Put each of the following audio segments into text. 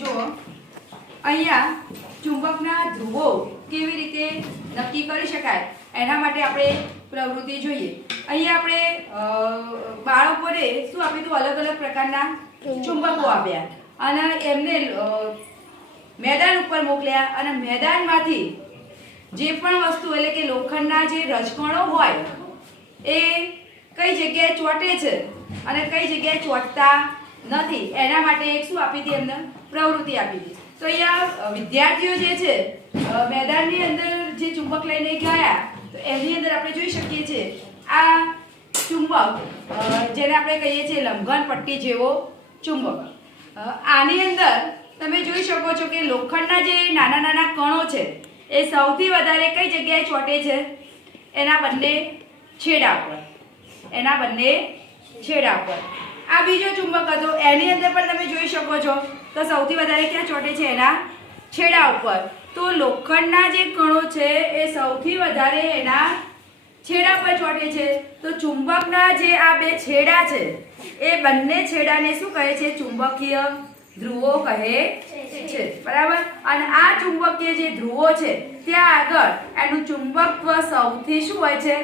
જુઓ અહીંયા ચુંબકના ધ્રુવો કેવી રીતે નક્કી કરી શકાય એના માટે આપણે પ્રવૃત્તિ જોઈએ। અહીંયા આપણે બાળકોને શું આપ્યું હતું, અલગ અલગ પ્રકારના ચુંબકો આપ્યા અને એમને મેદાન ઉપર મોકલ્યા અને મેદાનમાંથી જે પણ વસ્તુ એટલે કે લોખંડના જે રજકણો હોય એ કઈ જગ્યાએ ચોંટે છે અને કઈ જગ્યાએ ચોંટતા નથી એના માટે એક શું આપી હતી, એમને પ્રવૃત્તિ આપી હતી। તો અહીંયા વિદ્યાર્થીઓ જે છે મેદાનની અંદર જે ચુંબક લઈને ગયા તો એની અંદર આપણે જોઈ શકીએ છીએ આ ચુંબક જેને આપણે કહીએ છીએ લંબઘન પટ્ટી જેવો ચુંબક। આની અંદર તમે જોઈ શકો છો કે લોખંડના જે નાના નાના કણો છે એ સૌથી વધારે કઈ જગ્યાએ ચોંટે છે, એના બંને છેડા પર, એના બંને છેડા પર। આ બીજો ચુંબક હતો એની અંદર પણ તમે જોઈ શકો છો તો સૌથી વધારે ક્યાં ચોંટે છે, એના છેડા ઉપર। તો લોખંડના જે કણો છે એ સૌથી વધારે એના છેડા પર ચોંટે છે। તો ચુંબકના જે આ બે છેડા છે એ બંને છેડાને શું કહે છે, ચુંબકીય ધ્રુવો કહે છે, બરાબર। અને આ ચુંબકીય જે ધ્રુવો છે ત્યાં આગળ એનું ચુંબકત્વ સૌથી શું હોય છે,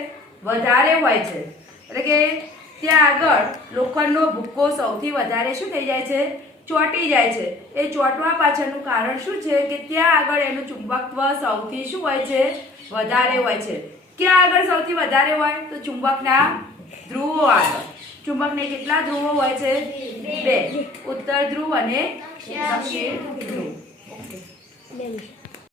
વધારે હોય છે। એટલે કે ત્યાં આગળ લોખંડનો ભૂક્કો સૌથી વધારે શું થઈ જાય છે, ચોંટી જાય છે। એ ચોંટવા પાછળનું કારણ શું છે કે ત્યાં આગળ એનું ચુંબકત્વ સૌથી શું હોય છે, વધારે હોય છે। ક્યાં આગળ સૌથી વધારે હોય તો ચુંબકના ધ્રુવો આગળ। ચુંબકને કેટલા ધ્રુવો હોય છે, બે, ઉત્તર ધ્રુવ અને દક્ષિણ ધ્રુવ। ઓકે।